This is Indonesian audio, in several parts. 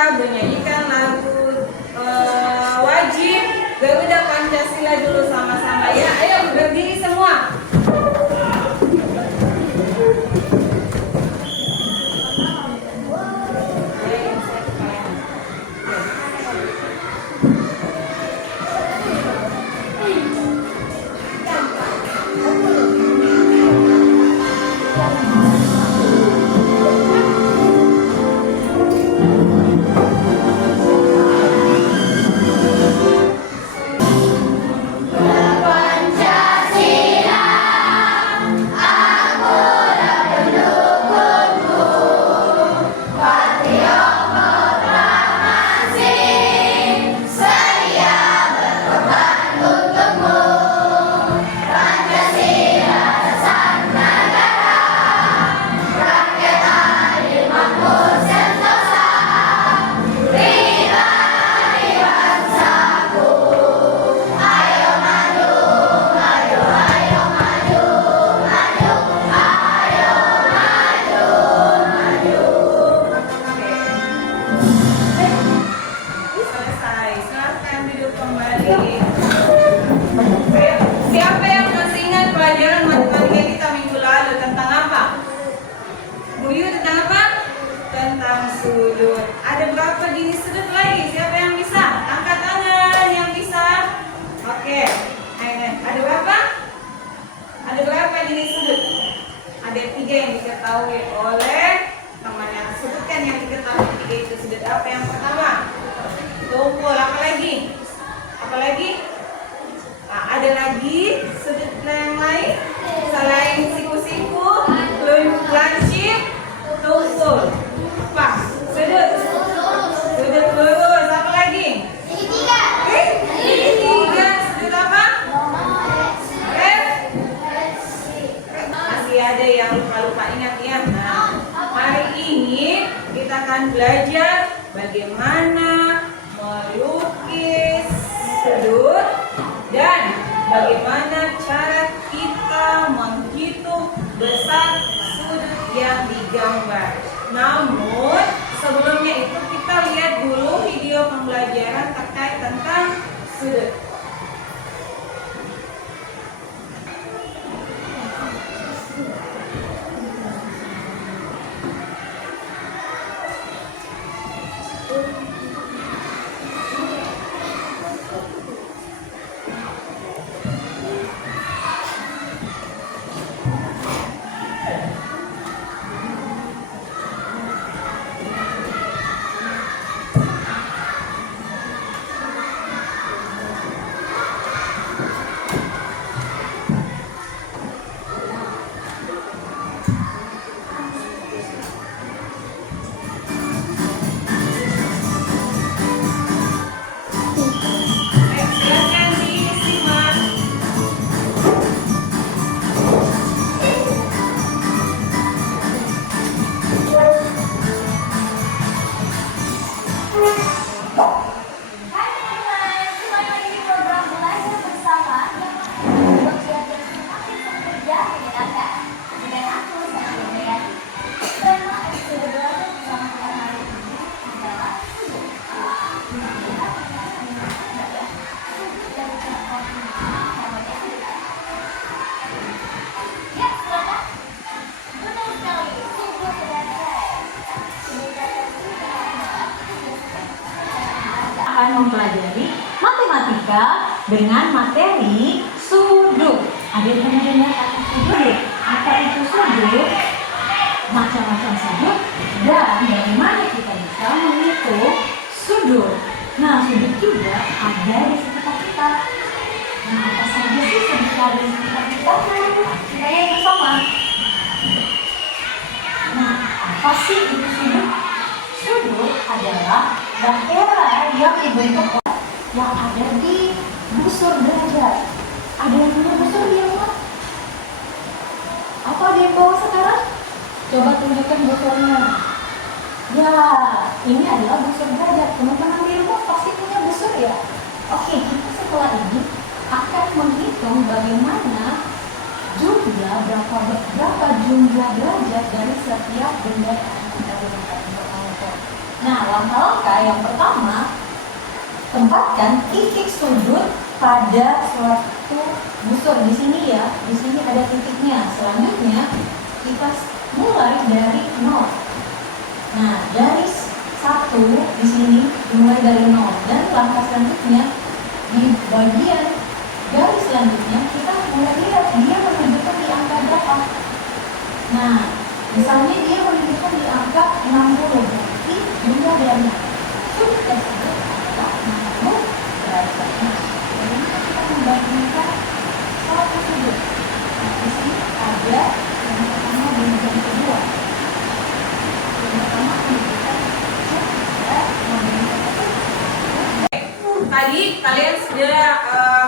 kita menyanyikan lagu wajib Garuda Pancasila dulu sama-sama ya. Ayo berdiri semua. Sudut. Ada berapa jenis sudut lagi? Siapa yang bisa? Angkat tangan yang bisa. Oke. Ada berapa? Ada berapa jenis sudut? Ada 3 yang diketahui oleh teman yang sebutkan yang diketahui 3 itu sudut. Apa yang pertama? Tumpul. Apa lagi? Apa lagi? Nah, ada lagi sudut yang lain selain siku-siku, lancip, tumpul. Pas. Sudut lurus. Apa lagi? Segitiga. Sudut apa? Masih ada yang lupa-lupa, ingat ya. Nah, hari ini kita akan belajar bagaimana melukis sudut dan bagaimana cara kita menghitung besar sudut yang digambar. Namun sebelumnya itu kita lihat dulu video pembelajaran terkait tentang sudut. Mempelajari matematika dengan materi sudut. Ada yang pernah dengar kata sudut? Apa itu sudut? Macam-macam sudut dan bagaimana kita bisa menghitung sudut. Nah, sudut juga ada di sekitar kita. Nah, apa saja sih sudut ada di sekitar kita? Kita lihat bersama. Nah, apa sih itu sudut? Sudut adalah daerah yang dibentuk yang ada di busur derajat. Ada yang punya busur di rumah? Apa ada yang bawa sekarang? Coba tunjukkan busurnya. Ya, ini adalah busur derajat. Teman-teman di rumah pasti punya busur ya. Oke, kita setelah ini akan menghitung bagaimana jumlah berapa jumlah derajat dari setiap benda yang kita gunakan untuk mengukur. Nah, langkah-langkah yang pertama, tempatkan titik sudut pada suatu busur di sini ya. Di sini ada titiknya. Selanjutnya kita mulai dari 0. Nah, dari 1 di sini dimulai dari 0 dan langkah selanjutnya di bagian garis selanjutnya kita mulai lihat dia menunjukkan di angka berapa. Nah, misalnya dia menunjukkan di angka 60, berarti jumlah dari sudut tersebut adalah 60 derajat. Nah, bagaimana kita membandingkan suatu sudut? Nah, di sini ada yang pertama dan yang kedua. Yang pertama menunjukkan sudut membandingkan sudut. Tadi kalian sudah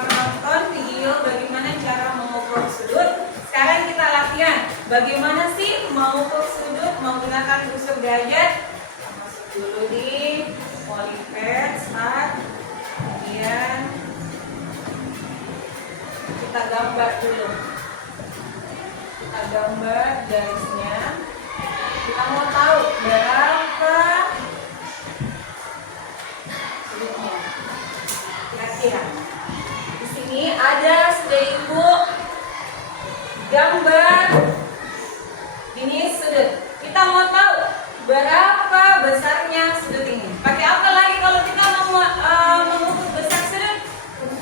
menonton video bagaimana cara mengukur sudut. Sekarang kita latihan bagaimana sih mengukur sudut menggunakan busur derajat. Masuk dulu di polypad start, kemudian kita gambar dulu. Kita gambar garisnya. Kita mau tahu berapa sudutnya. Kira-kira di sini ada sudah ibu gambar ini sudut. Kita mau tahu berapa besarnya sudut ini. Pakai apa lagi kalau kita mau mengukur besar sudut?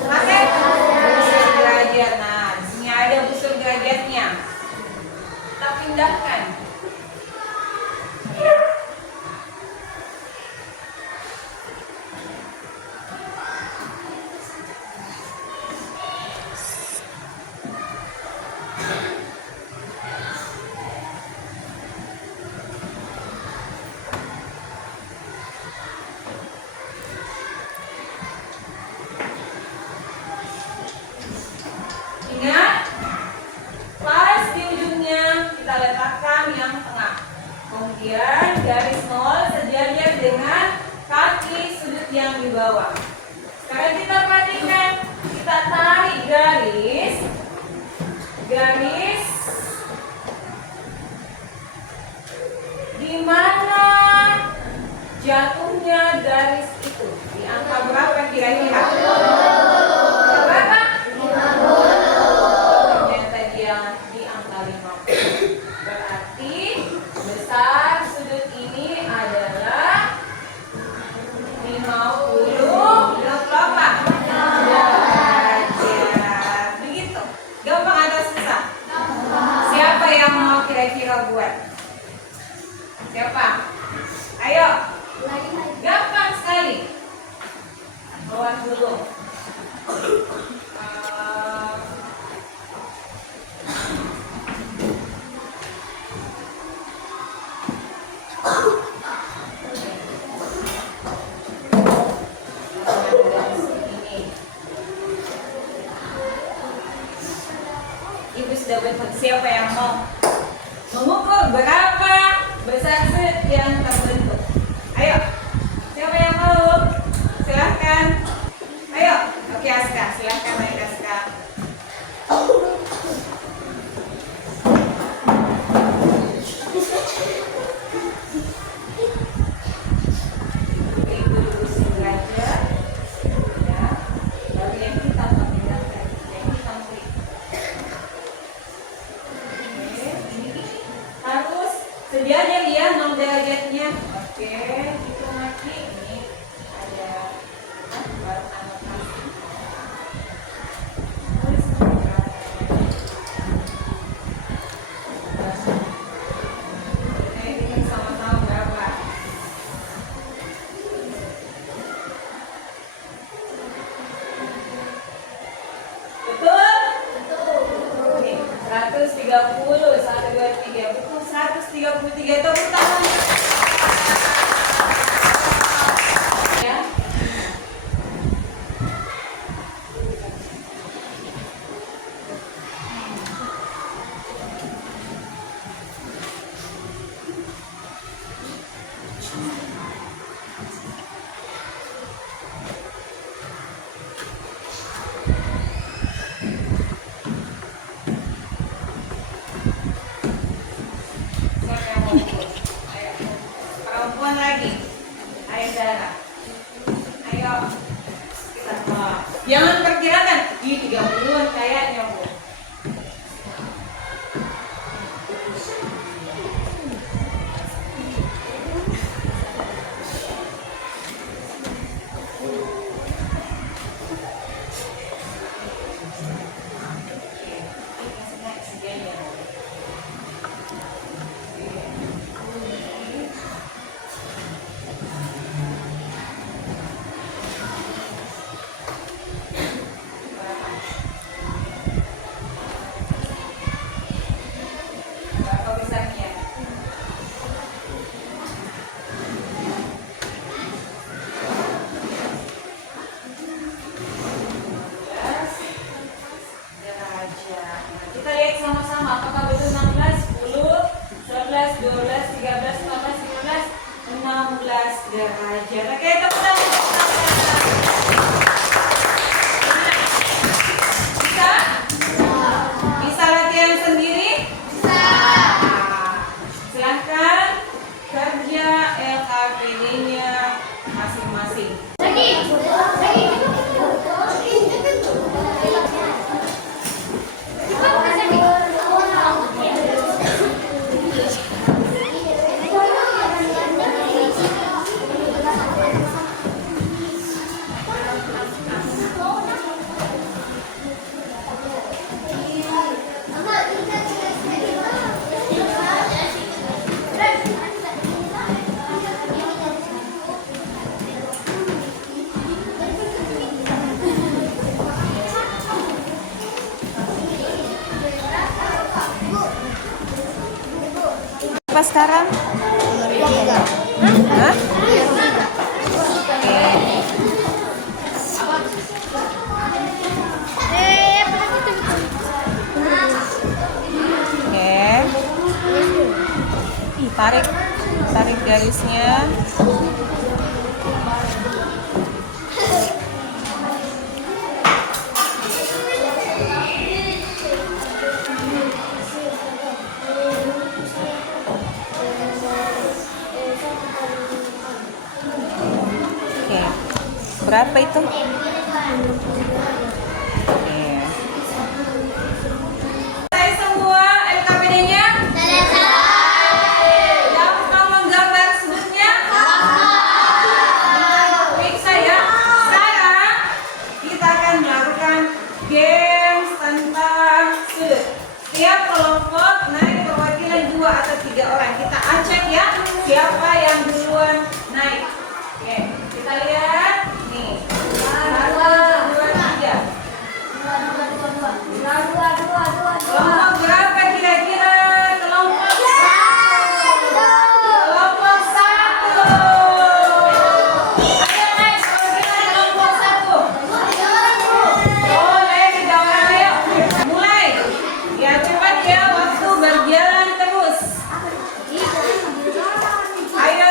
Pakai busur derajat. Nah, di sini ada busur derajatnya. Kita pindahkan. Ingat, pas di ujungnya kita letakkan yang tengah. Kemudian garis 0 sejajar dengan kaki sudut yang di bawah. Sekarang kita perhatikan, kita tarik garis di mana jatuhnya garis itu. Di angka berapa kira-kira? Berapa? Ternyata dia di angka 50. Berarti besar sudut ini adalah 50 derajat. Begitu. Gampang atau susah? Siapa yang mau kira-kira buat? Siapa? Ayo. Gampang sekali. Buat dulu. Ibu sudah bentuk. Siapa yang mau mengukur berapa besar sudut yang terbentuk? Ayo, siapa yang mau? Silahkan. Ayo, oke Aska, silahkan naik Aska. Ibu dulu derajat. Ya, baru yang hitam pindahkan. Yang hitam klik. Harus sejajar ya 0 derajatnya. Oke, itu lagi ini ada buat anotasi. Tulis berapa. Kita hitung sama-sama berapa. Betul? Oke, 130, 1, 2, 3. Betul, 133. Tepuk tangan. Ya. Siapa yang mau ikut? Ayo. sama-sama. Apakah betul 16, 10, 11, 12, 13, 14, 15, 16 derajat. Oke, tepuk tangan untuk kalian. Bisa? Bisa latihan sendiri? Bisa. Silahkan kerja LKPD-nya masing-masing. Apa sekarang? Hah? Oke. Tarik garisnya. Oke. Berapa itu? Oke. Selesai semua LKPD-nya? Gampang menggambar sudutnya? Periksa ya. Sekarang kita akan melakukan games tentang sudut. Setiap kelompok naik perwakilan 2 atau 3 orang. Kita acak ya, siapa yang duluan naik. Oke, kita lihat nih. 1, 2, 3. Kelompok berapa kira-kira? Kelompok 1. Kelompok 1. Ayo naik perwakilan kelompok 1. Oh, naik 3 orang, ayo. Mulai. Ya cepat ya, waktu berjalan terus. Ayo.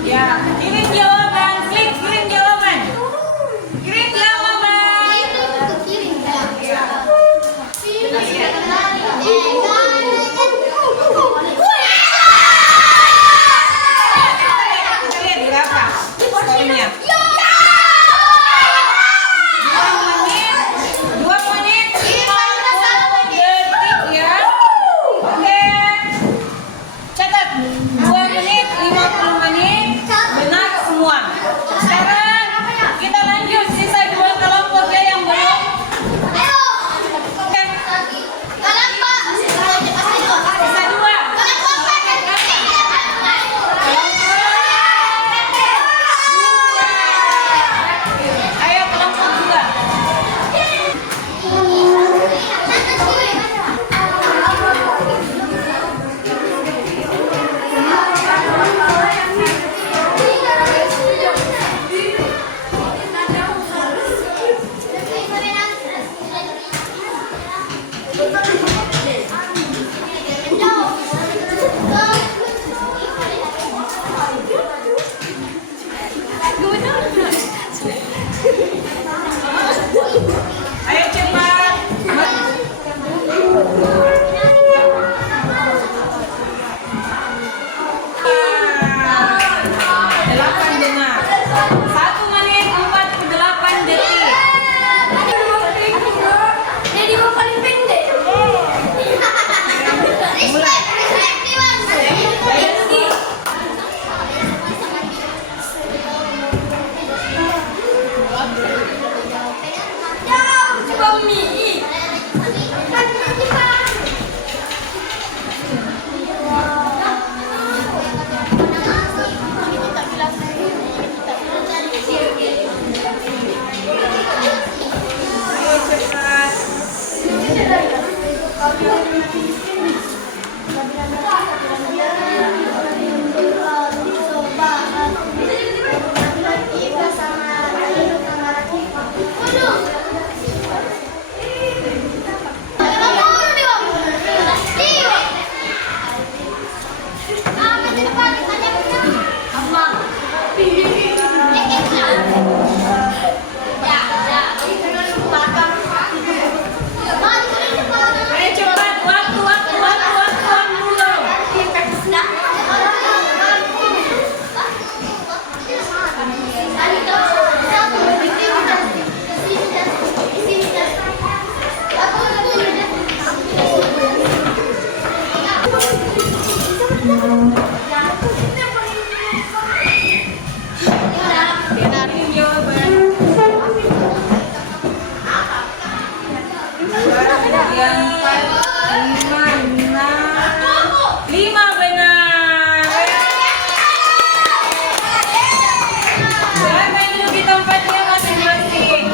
Ya, kirim jawaban, klik kirim jawaban. Kirim jawaban. Ya. Kita lihat berapa skornya. 2 menit 50 detik ya. Oke. Catat 2 menit 50 menit benar semua. Sekarang kita lanjut sisa 2 kelompok ya yang belum. Oke. Sisa 2. Ayo kelompok 2. Ayo cepat. Delapan benar. 1 menit 48 detik. Ayo cepat. Ayo cepat. Waktu dulu. Kirim jawaban. Yang 5 benar. Silakan duduk di tempatnya masing-masing.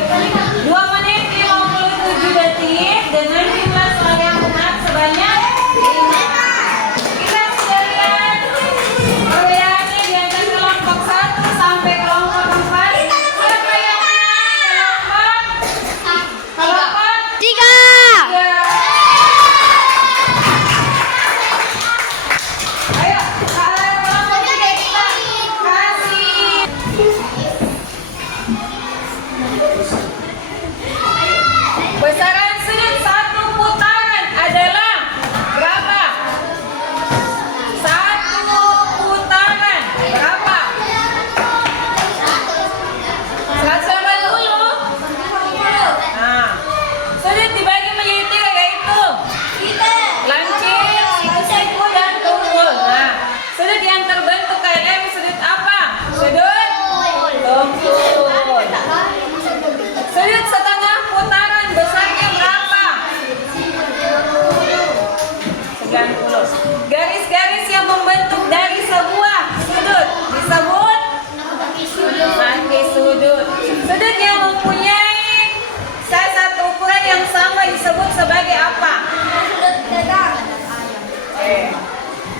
2 menit 57 detik dengan jumlah suara yang benar sebanyak 5. Kita sudah lihat perbedaannya di antara kelompok 1 sampai kelompok 4. Siapa yang menang? Kelompok 3. Ayo, kelompok 3 kita kasih. Besaran sudut 1 putaran adalah berapa? 1 putaran berapa? 180. Nah, sudut dibagi menjadi 3 yaitu lancip, siku-siku dan tumpul. Nah, sudut yang terbentuk KLM sudut apa? Sudut tumpul. Sudut setengah putaran besarnya berapa? 90. Garis-garis yang membentuk dari sebuah sudut disebut mangke sudut. Sudut yang mempunyai size satu ukuran yang sama disebut sebagai apa?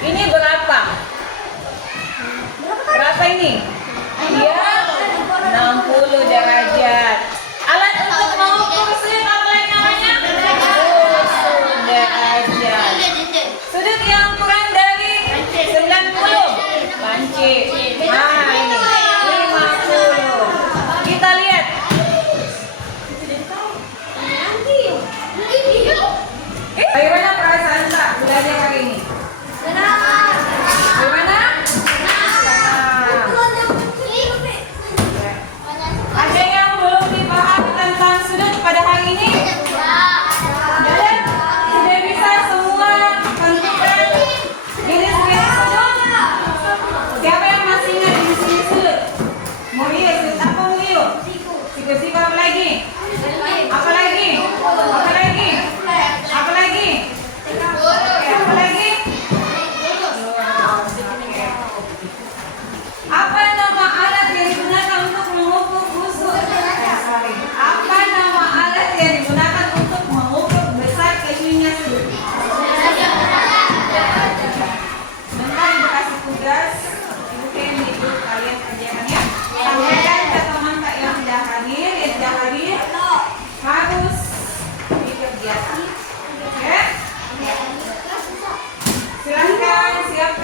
Ini berapa? Berapa ini? Ya, 60 derajat. Alat untuk mengukur sudut apa yang namanya? Derajat. Sudut yang kurang dari 90 lancip. Nah,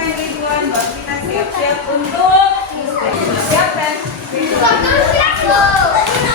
siapkan Ridwan, baru kita siap-siap untuk siapkan. Siap, siap,